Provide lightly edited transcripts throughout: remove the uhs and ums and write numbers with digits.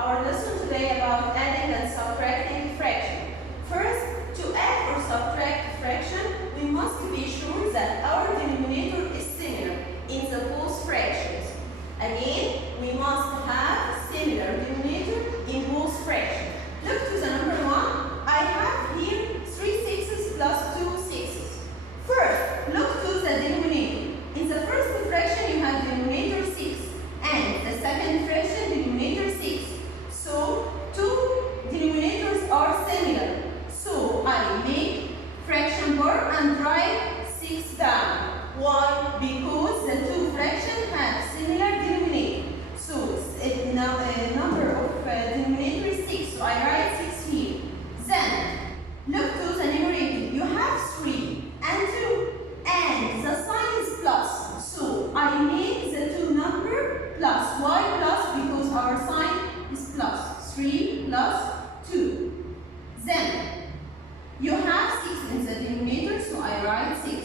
our lesson today about adding and subtracting fraction. First, to add or subtract fraction, we must be sure that our denominator is similar in the both fractions. Again, we must have similar denominator in both fractions. Look to the number 1. I have here 3 sixes plus 2 sixes. First, look to the denominator. In the first fraction, you have denominator 6, and the second fraction, denominator 6. So, two denominators are similar. So, I make fraction bar and write 6 down. Why? Because the two fractions have similar denominator. So, number of denominator is 6. So, I write 6 here. Then, look to the numerator. You have 3 and 2, and the sign is plus. So, I make the two number plus. Why plus? Because our sign is plus. 3 plus 2. Then, you have 6 in the denominator, so I write 6.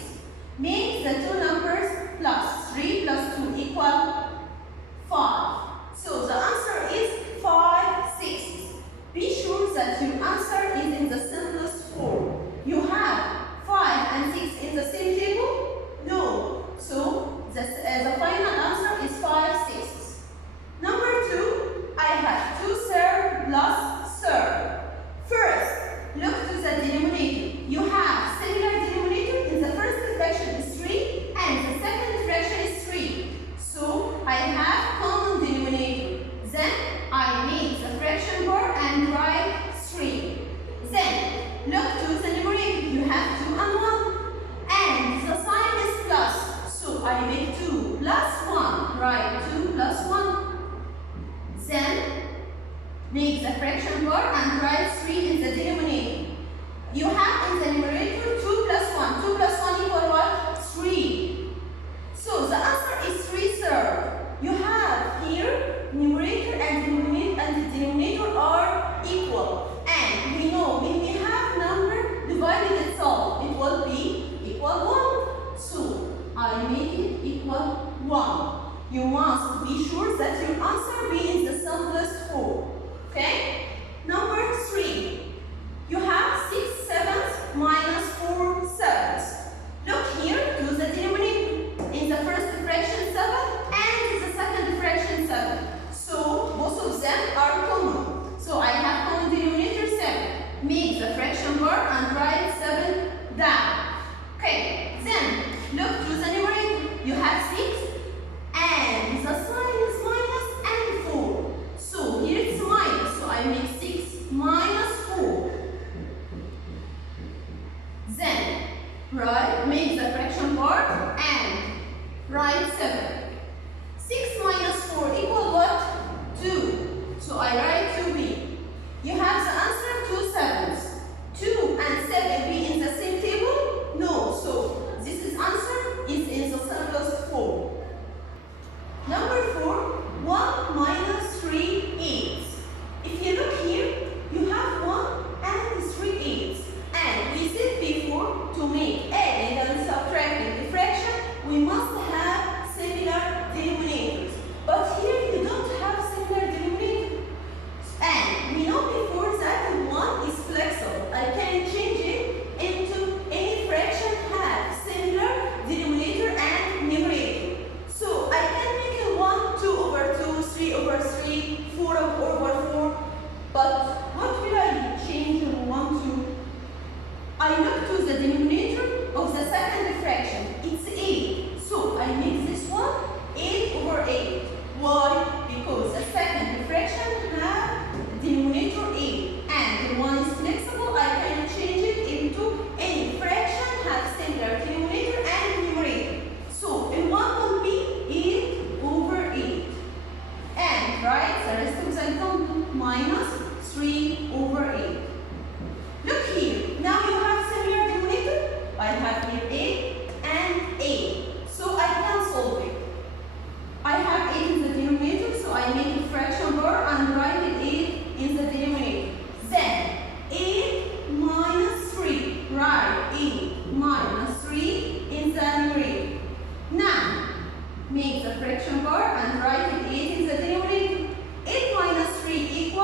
Make the two numbers plus. 3 plus 2 equal 5. So, the answer is 5 sixths. Be sure that your answer is in the simplest form. You have 5 and 6 in the same table? No. So, the final answer is 5 sixths. Number 2, I have 2 thirds plus third. First, look to the denominator. You have similar denominator. In the first fraction is 3 and the second fraction is 3. So, I have common denominator. Then, I make the fraction bar and write 3. Then, look to the numerator. You have 2 and 1. And the sign is plus. So, I make 2 plus 1. Write 2 plus 1. Then, make the fraction bar and write 3 in the denominator. You have in the numerator 2 plus 1. 2 plus 1 equal what? 3. So, the answer is 3 thirds. You have here numerator and the denominator are equal. And we know when we have number dividing itself, it will be equal 1. So, I make it equal 1. You must be sure that your answer be in the simplest form. Okay? Number 3. You have 6 sevenths minus 4 sevenths. Look here to the denominator. In the first fraction 7 and the second fraction 7. So, both of them are common. So, I have common denominator 7. Make the fraction bar and write 7 down. Okay, then look to the numerator. You have 6 and the sign is minus and 4. So, here it's minus. So, I make 6 minus 4. Then, make the fraction bar and write 7. 6 minus 4 equal what? 2. So, I write 2b. You have the answer 2 sevenths. 2 and 7b in the same table? No. So, this answer is in the simplest form. Number 4, 1 minus 3 eighths. If you look here, you have 1 and 3 eighths. And we said before, to make adding and subtracting the fraction, we must have similar denominators. But here you don't have similar denominator. And we know before that 1 is flexible. I can change it into any fraction have similar denominator and numerator. So I can make it 1, 2 over 2, 3 over 3, 4 over 4. But what will I change in 1 to? I look to the denominator of the second fraction. It's 8. So I make this one 8 over 8. Why? Because the second fraction have denominator 8. And 1 is flexible. I can change it into any fraction have similar denominator and numerator. So in 1 will be 8 over 8. And write the rest of the example minus 3 over 8. Look here. Now you have similar denominator. I have here 8 and 8. So I can solve it. I have 8 in the denominator, so I make a fraction bar and write it 8 in the denominator. Then 8 minus 3. Write 8 minus 3 in the numerator. Now make the fraction bar and write it 8 in the denominator. 8 minus 3 equals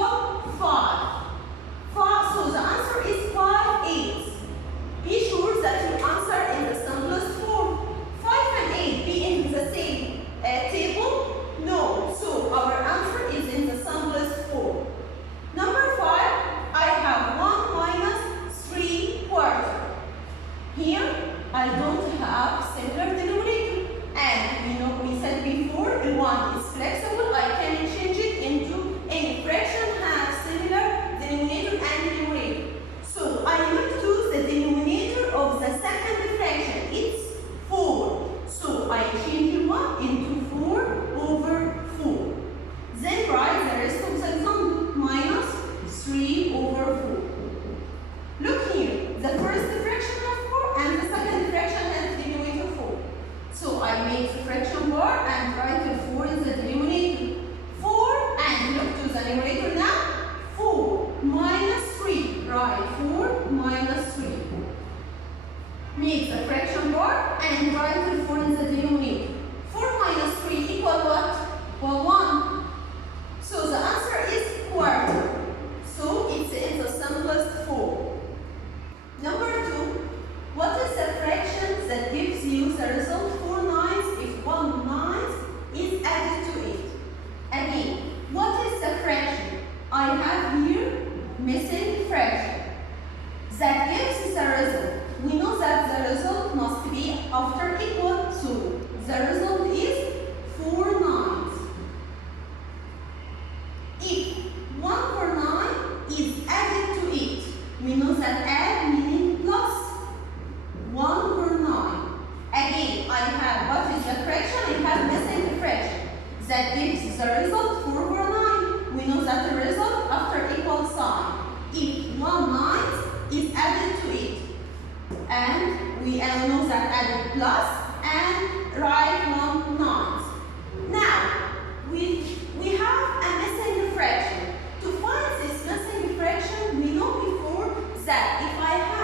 the numerator now. 4 minus 3. Right, 4 minus 3. Make the fraction part and write the 4 in the denominator. 4 minus 3 equal what? Well, 1. So the answer is quarter. So it's in the simplest form. Number 2. What is the fraction that gives you the result 4 nines if 1 ninth is added to it? Again, what is the fraction? I have here missing fraction that gives the result. We know that the result must be after equal, so the result is 4 nines. If 1 for 9 is added to it, we know that add meaning plus 1 for 9. Again, I have what is the fraction? I have missing fraction that gives the result 4 for 9. We know that the result after equal sign. If 1 ninth is added to it, and we know that added plus and write 1 ninth. Now we have a missing fraction. To find this missing fraction, we know before that if I have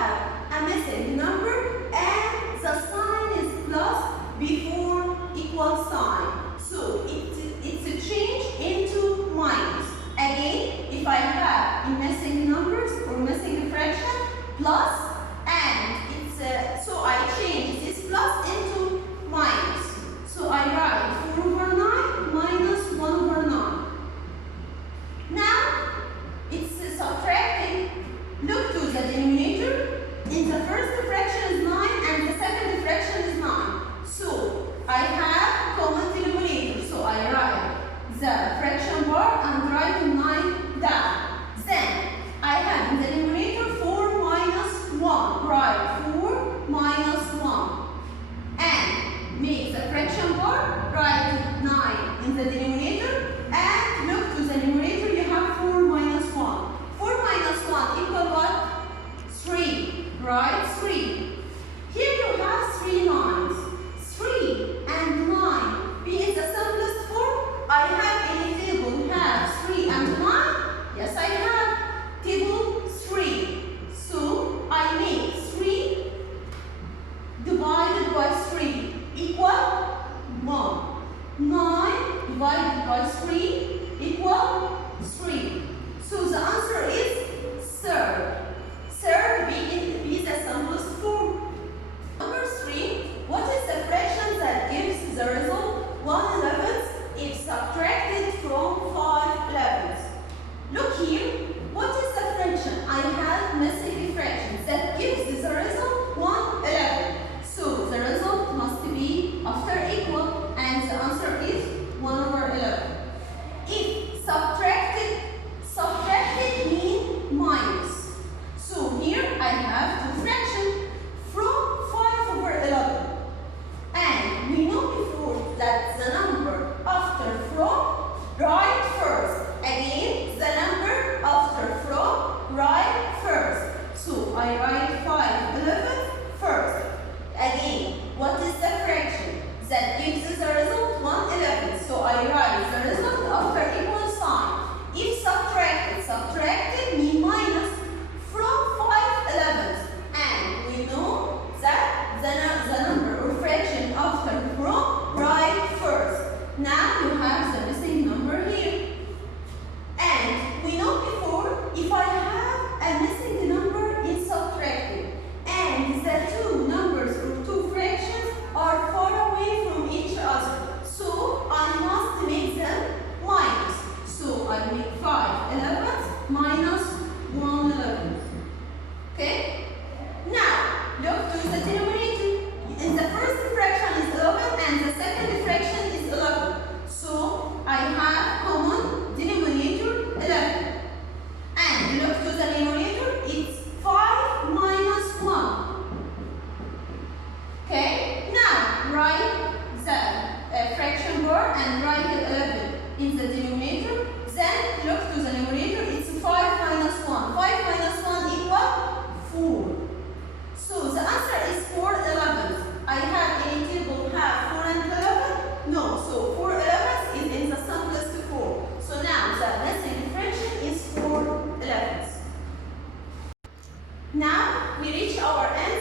Now we reach our end